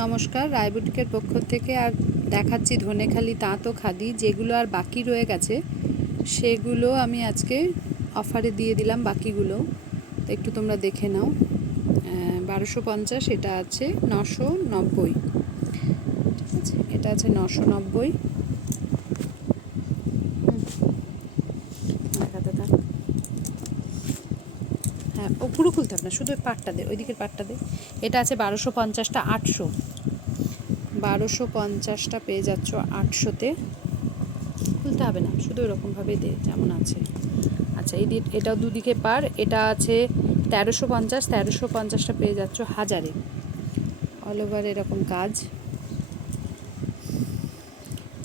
নমস্কার, রায় বুটিকের পক্ষ থেকে আর দেখাচ্ছি ধনেখালি তাঁত ও খাদি, যেগুলো আর বাকি রয়ে গেছে সেগুলো আমি আজকে অফারে দিয়ে দিলাম। বাকিগুলো তো একটু তোমরা দেখে নাও। 1250, এটা আছে 990, ঠিক আছে, এটা আছে 990। দেখাতে থাক। হ্যাঁ, ও পুরো খুলতে হবে না, শুধু পাটটা দে, ওই দিকের পাটটা দে। এটা আছে 1250টা 800, 1250টা পেয়ে যাচ্ছ 800-তে। খুলতে হবে না, শুধু এরকমভাবে দে যেমন আছে। আচ্ছা, এটাও দুদিকে পার। এটা আছে 1350, 1350টা পেয়ে যাচ্ছ 1000-এ। অল ওভার এরকম কাজ।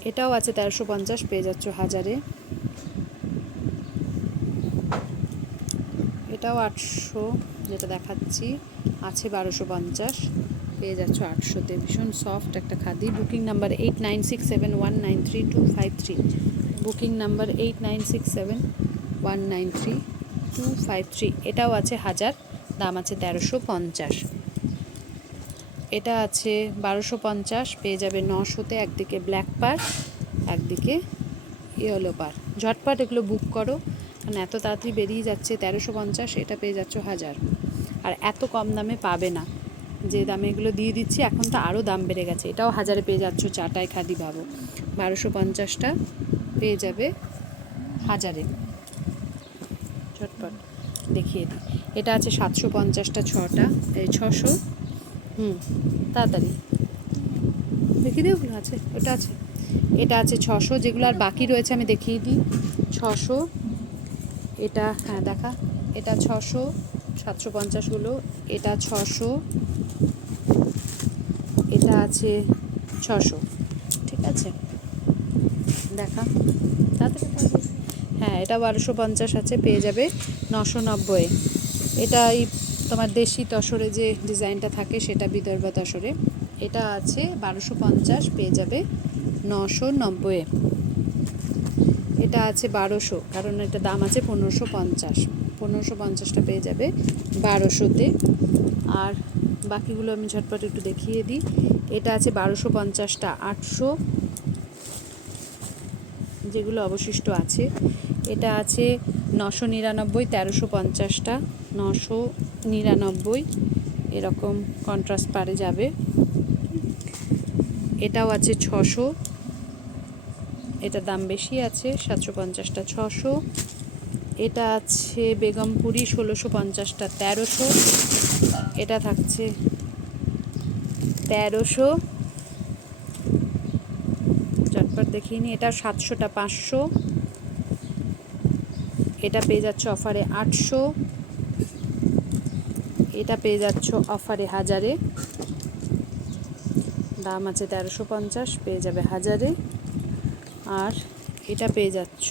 এটাও আছে 1350, পেয়ে যাচ্ছ 1000-এ। এটাও 800, যেটা দেখাচ্ছি আছে 1250, পেয়ে যাচ্ছ 800-তে। ভীষণ সফট একটা khadi. Booking number 8967193253, booking number 8967193253। এটাও আছে 1000, দাম আছে 1350। এটা আছে 1250, পেয়ে যাবে 900-তে। একদিকে ব্ল্যাক পার, একদিকে ইয়েলো পার। ঝটপট এগুলো বুক করো, কারণ এত তাড়াতাড়ি বেরিয়ে যাচ্ছে। 1350, এটা পেয়ে যাচ্ছ 1000। আর এত কম দামে পাবে না, যে দামে এগুলো দিয়ে দিচ্ছি। এখন তো আরও দাম বেড়ে গেছে। এটাও 1000-এ পেয়ে যাচ্ছ। চাটাই খাদি ভাবো, 1250টা পেয়ে যাবে 1000-এ। ঝটপট দেখিয়ে দিই। এটা আছে 750টা 6টা, এই 600। তাড়াতাড়ি দেখিয়ে দিই, ওগুলো আছে। ওটা আছে, এটা আছে 600। যেগুলো আর বাকি রয়েছে আমি দেখিয়ে দিই। 600, এটা হ্যাঁ দেখা, এটা 600, 750 এটা 600, এটা আছে 600, ঠিক আছে। দেখা তাড়াতাড়ি। হ্যাঁ, এটা 1250 আছে, পেয়ে যাবে 990-এ। এটা এই তোমার দেশি তসরে যে ডিজাইনটা থাকে, সেটা বিদর্ভ তসরে। এটা আছে 1250, পেয়ে যাবে 990-এ। এটা আছে 1200, কারণ এটা দাম আছে 1550, 1550টা পেয়ে যাবে 1200-তে। আর বাকিগুলো আমি ঝটপট একটু দেখিয়ে দিই। এটা আছে 1250টা 800, যেগুলো অবশিষ্ট আছে। এটা আছে 999, 1350টা 999, এরকম কন্ট্রাস্ট পারে যাবে। এটাও আছে 600, এটার দাম বেশি আছে, 750টা 600। এটা আছে বেগমপুরি 1650টা 1300, এটা থাকছে 1300। চটপট দেখিয়ে নিই। এটা 700টা 500, এটা পেয়ে যাচ্ছ অফারে 800, এটা পেয়ে যাচ্ছ অফারে 1000-এ। দাম আছে 1350, পেয়ে যাবে 1000-এ। আর এটা পেয়ে যাচ্ছ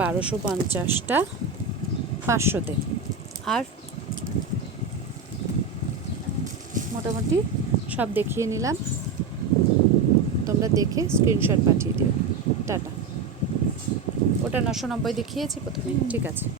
1250টা 500-তে। আর মোটামুটি সব দেখিয়ে নিলাম, তোমরা দেখে স্ক্রিনশট পাঠিয়ে দিও। টাটা। ওটা 990 দেখিয়েছি প্রথমে, ঠিক আছে।